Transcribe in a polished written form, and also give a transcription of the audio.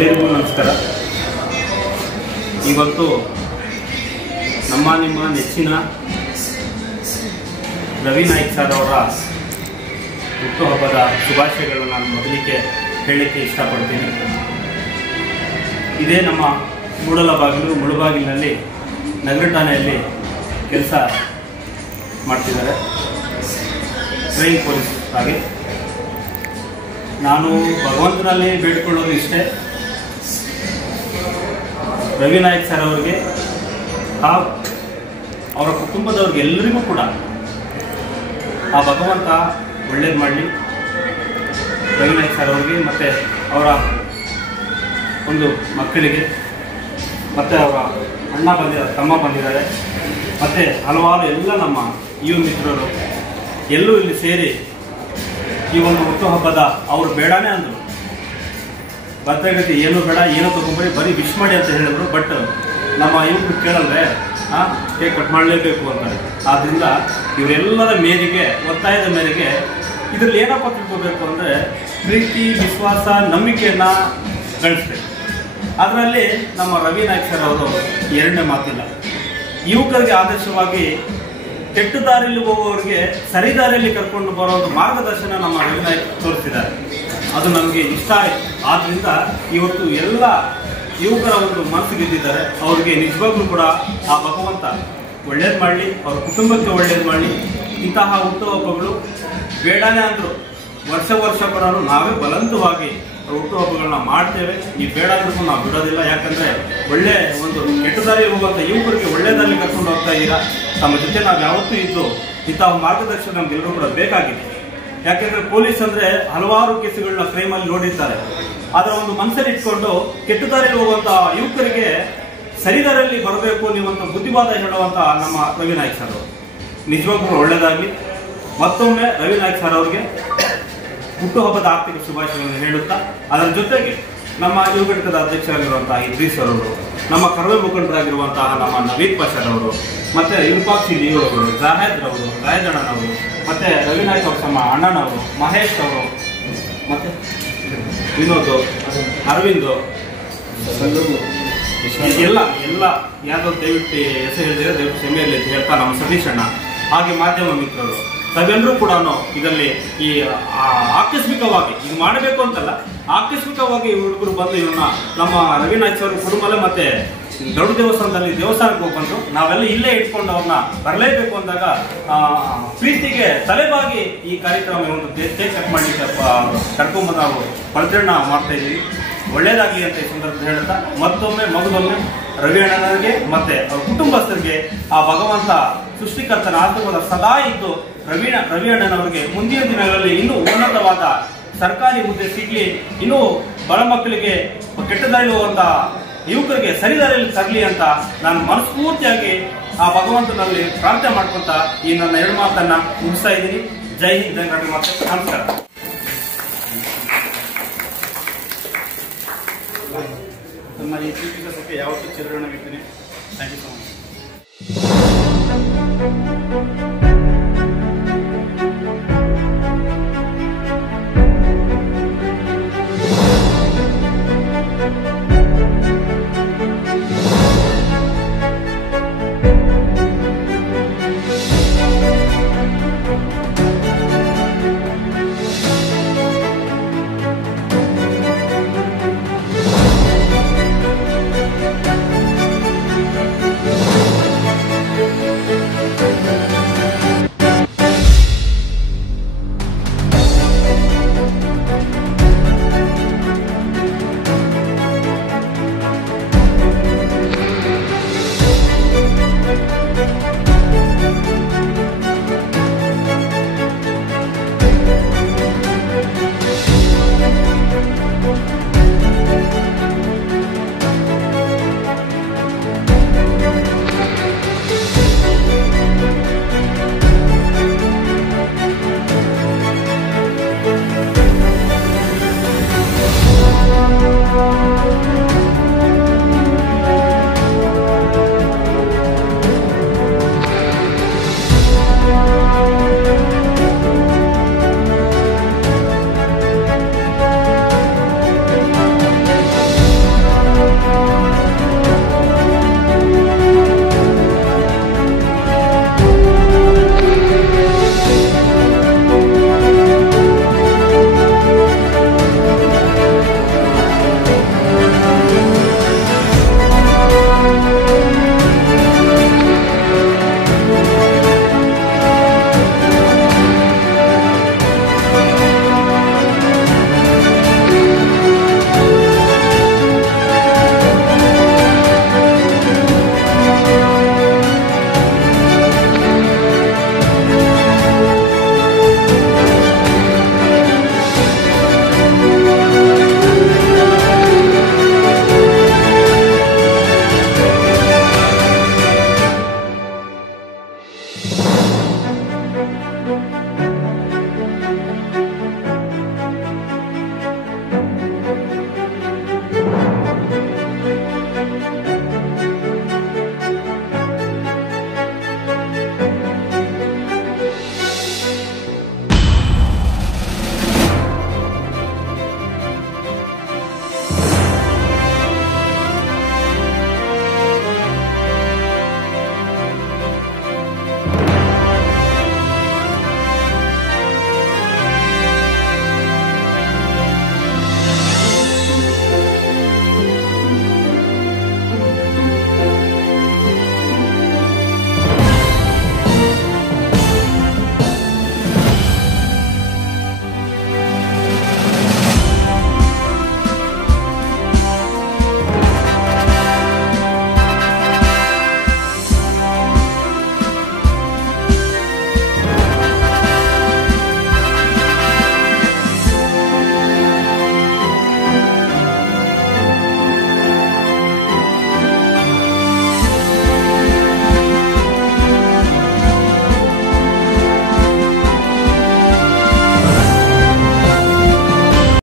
ಎಲ್ಲರಿಗೂ ನಮಸ್ಕಾರ. ಇವತ್ತು ನಿಮ್ಮ ನೆಚ್ಚಿನ ರವಿ ನಾಯ್ಕ್ ಸರ್ ಅವರ ಹುಟ್ಟುಹಬ್ಬದ ಶುಭಾಶಯಗಳನ್ನು ನಾನು ಮೊದಲಿಗೆ ಹೇಳಲಿಕ್ಕೆ ಇಷ್ಟಪಡ್ತೀನಿ. ಇದೇ ನಮ್ಮ ಮುಳುಬಾಗಿಲಿನಲ್ಲಿ ನಗರ ಠಾಣೆಯಲ್ಲಿ ಕೆಲಸ ಮಾಡ್ತಿದ್ದಾರೆ, ಟ್ರೈನ್ ಪೊಲೀಸ್ ಆಗಿ. ನಾನು ಭಗವಂತನಲ್ಲಿ ಬೇಡಿಕೊಳ್ಳೋದು ಇಷ್ಟೇ, ರವಿ ನಾಯ್ಕ್ ಸರ್ ಅವರಿಗೆ ಹಾಗೂ ಅವರ ಕುಟುಂಬದವ್ರಿಗೆ ಎಲ್ಲರಿಗೂ ಕೂಡ ಆ ಭಗವಂತ ಒಳ್ಳೇದು ಮಾಡಲಿ. ರವಿ ನಾಯ್ಕ್ ಸರ್ ಅವರಿಗೆ ಮತ್ತು ಅವರ ಒಂದು ಮಕ್ಕಳಿಗೆ ಮತ್ತು ಅವರ ತಮ್ಮ ಬಂದಿದ್ದಾರೆ, ಮತ್ತು ಹಲವಾರು ಎಲ್ಲ ನಮ್ಮ ಯುವ ಮಿತ್ರರು ಎಲ್ಲೂ ಇಲ್ಲಿ ಸೇರಿ ಈ ಒಂದು ಹುಟ್ಟುಹಬ್ಬದ ಅವರು ಬೇಡಾನೇ ಅಂದರು. ಬರ್ತ್ಡೇ ಏನೂ ಬೇಡ, ಏನೋ ತಗೊಂಡ್ಬರಿ, ಬರೀ ವಿಶ್ ಮಾಡಿ ಅಂತ ಹೇಳಿದ್ರು. ಬಟ್ ನಮ್ಮ ಯುವಕರು ಕೇಳಲ್ವೇ, ಕೇಕ್ ಕಟ್ ಮಾಡಲೇಬೇಕು ಅಂತಾರೆ. ಆದ್ದರಿಂದ ಇವರೆಲ್ಲರ ಮೇರೆಗೆ, ಒತ್ತಾಯದ ಮೇರೆಗೆ ಇದರಲ್ಲಿ ಏನಪ್ಪ ತಿಳ್ಕೋಬೇಕು ಅಂದರೆ ಪ್ರೀತಿ, ವಿಶ್ವಾಸ, ನಂಬಿಕೆಯನ್ನು ಗಳಿಸ್ಬೇಕು. ಅದರಲ್ಲಿ ನಮ್ಮ ರವಿ ನಾಯ್ಕ್ ಸರ್ ಅವರು ಎರಡನೇ ಮಾತಿಲ್ಲ. ಯುವಕರಿಗೆ ಆದರ್ಶವಾಗಿ ಕೆಟ್ಟ ದಾರಿಯಲ್ಲಿ ಹೋಗುವವರಿಗೆ ಸರಿ ದಾರಿಯಲ್ಲಿ ಕರ್ಕೊಂಡು ಬರೋ ಒಂದು ಮಾರ್ಗದರ್ಶನ ನಮ್ಮ ರವಿ ನಾಯ್ಕ್ ತೋರಿಸಿದ್ದಾರೆ. ಅದು ನಮಗೆ ಇಷ್ಟ ಆಯಿತು. ಆದ್ದರಿಂದ ಇವತ್ತು ಎಲ್ಲ ಯುವಕರ ಒಂದು ಮನಸ್ಸು ಗೆದ್ದಿದ್ದಾರೆ. ಅವ್ರಿಗೆ ನಿಜವಾಗ್ಲೂ ಕೂಡ ಆ ಭಗವಂತ ಒಳ್ಳೇದು ಮಾಡಲಿ, ಅವ್ರ ಕುಟುಂಬಕ್ಕೆ ಒಳ್ಳೇದು ಮಾಡಲಿ. ಇಂತಹ ಹುಟ್ಟುಹಬ್ಬಗಳು ಬೇಡಾನೇ ಅಂದರು. ವರ್ಷ ಕೂಡ ನಾವೇ ಬಲವಂತವಾಗಿ ಹುಟ್ಟುಹಬ್ಬಗಳನ್ನ ಮಾಡ್ತೇವೆ. ಈ ಬೇಡ ಅಂದ್ರೂ ನಾವು ಬಿಡೋದಿಲ್ಲ. ಯಾಕಂದರೆ ಒಳ್ಳೆ ಒಂದು ಕೆಟ್ಟ ದಾರಿ ಹೋಗುವಂಥ ಯುವಕರಿಗೆ ಒಳ್ಳೆ ದಾರಿ ಕರ್ಕೊಂಡು ಹೋಗ್ತಾ ಇದ್ದೀರಾ. ತಮ್ಮ ಜೊತೆ ನಾವು ಯಾವತ್ತೂ ಇದ್ದು ಇಂತಹ ಮಾರ್ಗದರ್ಶನ ನಮ್ಗೆಲ್ಲರೂ ಕೂಡ ಬೇಕಾಗಿದೆ. ಯಾಕೆಂದರೆ ಪೊಲೀಸ್ ಅಂದರೆ ಹಲವಾರು ಕೇಸುಗಳನ್ನ ಕ್ರೈಮಲ್ಲಿ ನೋಡಿರ್ತಾರೆ. ಅದರ ಒಂದು ಮನಸ್ಸಲ್ಲಿ ಇಟ್ಕೊಂಡು ಕೆಟ್ಟ ದಾರಿಯಲ್ಲಿ ಹೋಗುವಂಥ ಯುವಕರಿಗೆ ಸರಿದಾರಿಯಲ್ಲಿ ಬರಬೇಕು ಅನ್ನುವಂಥ ಬುದ್ಧಿವಾದ ಹೇಳುವಂಥ ನಮ್ಮ ರವಿ ನಾಯ್ಕ್ ಸರ್ ಅವರು ನಿಜವಾಗ್ಲೂ ಒಳ್ಳೆಯದಾಗಲಿ. ಮತ್ತೊಮ್ಮೆ ರವಿ ನಾಯ್ಕ್ ಸರ್ ಅವರಿಗೆ ಹುಟ್ಟುಹಬ್ಬದ ಆರ್ಥಿಕ ಶುಭಾಶಯಗಳನ್ನು ಹೇಳುತ್ತಾ, ಅದರ ಜೊತೆಗೆ ನಮ್ಮ ಯುವ ಘಟಕದ ಅಧ್ಯಕ್ಷರಾಗಿರುವಂತಹ ಇದ್ರೀಸ್ ಅವರು, ನಮ್ಮ ಕರವೇ ಮುಖಂಡರಾಗಿರುವಂತಹ ನಮ್ಮ ನವೀದ್ ಪಾಷರ್ ಅವರು, ಮತ್ತು ಇರ್ಪಾಕ್ಷಿ ಅವರು, ಜಾಹೇದ್ ಅವರು, ರಾಯದಣ್ಣನವರು, ಮತ್ತು ರವಿ ನಾಯ್ಕ್ ಅವ್ರ ತಮ್ಮ ಅಣ್ಣನವರು, ಮಹೇಶ್ ಅವರು, ಮತ್ತು ವಿನೋದ್, ಅರವಿಂದ್, ಎಲ್ಲ ಯಾವ್ದೋ ದಯವಿಟ್ಟು ಹೆಸರು ಹೇಳಿದ್ರೆ ದಯವಿಟ್ಟು ಕ್ಷಮೆಯಲ್ಲಿ ಅಂತ ಹೇಳ್ತಾ ನಮ್ಮ ಸತೀಶ್ ಅಣ್ಣ, ಹಾಗೆ ಮಾಧ್ಯಮ ಮಿತ್ರರು ತಾವೆಲ್ಲರೂ ಕೂಡ ಇದರಲ್ಲಿ ಈ ಆಕಸ್ಮಿಕವಾಗಿ ಇದು ಮಾಡಬೇಕು ಅಂತಲ್ಲ, ಆಕಸ್ಮಿಕವಾಗಿ ಹುಡುಗರು ಬಂದು ಇವನ್ನ ನಮ್ಮ ರವಿ ನಾಯ್ಕ್ ಅವರ ಕುಟುಂಬಲ್ಲೇ ಮತ್ತೆ ದೊಡ್ಡ ದೇವಸ್ಥಾನದಲ್ಲಿ ದೇವಸ್ಥಾನಕ್ಕೆ ಹೋಗ್ಬಂದು ನಾವೆಲ್ಲ ಇಲ್ಲೇ ಇಟ್ಕೊಂಡು ಅವ್ರನ್ನ ಬರಲೇಬೇಕು ಅಂದಾಗ ಪ್ರೀತಿಗೆ ತಲೆಬಾಗಿ ಈ ಕಾರ್ಯಕ್ರಮ ಒಂದು ಕೇಕ್ ಕಟ್ ಮಾಡಲಿಕ್ಕೆ ಕರ್ಕೊಂಬಂದು ನಾವು ಪ್ರತಿಭಟನೆ ಮಾಡ್ತಾ ಇದ್ದೀವಿ. ಒಳ್ಳೇದಾಗಲಿ ಅಂತ ಈ ಸಂದರ್ಭದಲ್ಲಿ ಹೇಳ್ತಾ ಮಗದೊಮ್ಮೆ ರವಿ ಅಣ್ಣನಿಗೆ ಮತ್ತೆ ಅವ್ರ ಕುಟುಂಬಸ್ಥರಿಗೆ ಆ ಭಗವಂತ ಸೃಷ್ಟಿಕರ್ತನ ಆಶೀರ್ವಾದ ಸದಾ ಇದ್ದು ರವಿ ಅಣ್ಣನವರಿಗೆ ಮುಂದಿನ ದಿನಗಳಲ್ಲಿ ಇನ್ನೂ ಉನ್ನತವಾದ ಸರ್ಕಾರಿ ಹುದ್ದೆ ಸಿಗ್ಲಿ, ಇನ್ನೂ ಬಡ ಮಕ್ಕಳಿಗೆ ಕೆಟ್ಟ ದಾರಿ ಹೋಗುವಂತ ಯುವಕರಿಗೆ ಸರಿದಾರಿಯಲ್ಲಿ ತರಲಿ ಅಂತ ನಾನು ಮನಸ್ಫೂರ್ತಿಯಾಗಿ ಆ ಭಗವಂತನಲ್ಲಿ ಪ್ರಾರ್ಥನೆ ಮಾಡ್ಕೊಂತ ಈ ನನ್ನ ಎರಡು ಮಾತನ್ನ ಮುಗಿಸ್ತಾ ಇದ್ದೀನಿ. ಜೈ ಹಿಂದ್, ಜೈ ಕರ್ನಾಟಕ ಮಾತೆ. ನಮಸ್ಕಾರ. ನಮ್ಮ ಈ ಪ್ರೀತಿ ಕೆಲಸಕ್ಕೆ ಯಾವತ್ತೂ ಚಿರಋಣವಿದ್ದೀನಿ. Thank you so much.